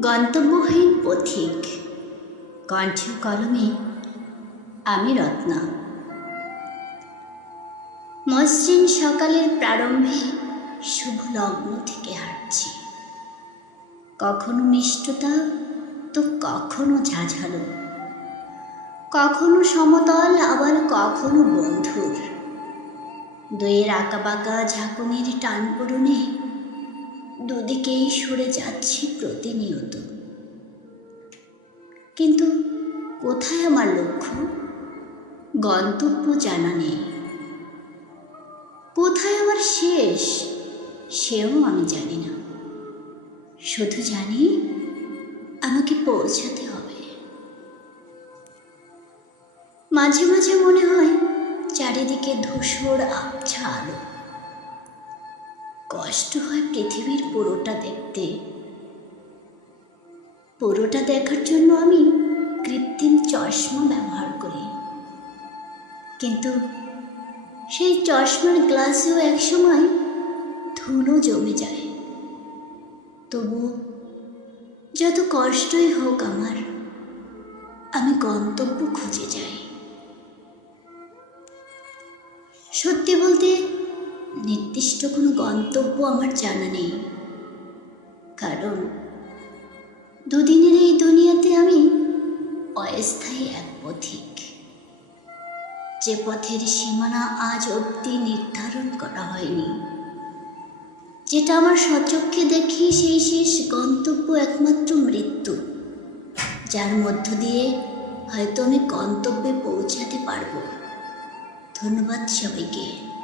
গন্তব্যহীন পথিক। কণ্ঠ কলমে আমি রত্না। মসৃণ সকালের প্রারম্ভে শুভ লগ্ন থেকে হাঁটছি। কখনো মিষ্টতা তো কখনো ঝাঝালো। কখনো সমতল, আবার কখনো বন্ধুর। দইয়ের আঁকাবাঁকা ঝাঁকুনির টান পূরণে দুদিকেই সরে যাচ্ছি প্রতিনিয়ত। কিন্তু কোথায় আমার লক্ষ্য? গন্তব্য জানা নেই। কোথায় আমার শেষ? সেও আমি জানি না। শুধু জানি আমাকে পৌঁছাতে হবে। মাঝে মাঝে মনে হয় চারিদিকে ধূসর আবছা আলো। কষ্ট হয় পৃথিবীর পুরোটা দেখতে। পুরোটা দেখার জন্য আমি কৃত্রিম চশমা ব্যবহার করি। কিন্তু সেই চশমার গ্লাসেও একসময় ধুলো জমে যায়। তবু যত কষ্টই হোক আমার, আমি গন্তব্য খুঁজে যাই। সত্যি বলতে নির্দিষ্ট কোনো গন্তব্য আমার জানা নেই। কারণ দুদিনের এই দুনিয়াতে আমি অস্থায়ী এক পথিক। যে পথের সীমানা আজ অবধি নির্ধারণ করা হয়নি। যেটা আমার সচক্ষে দেখি সেই শেষ গন্তব্য একমাত্র মৃত্যু। যার মধ্য দিয়ে হয়তো আমি গন্তব্যে পৌঁছাতে পারব। ধন্যবাদ সবাইকে।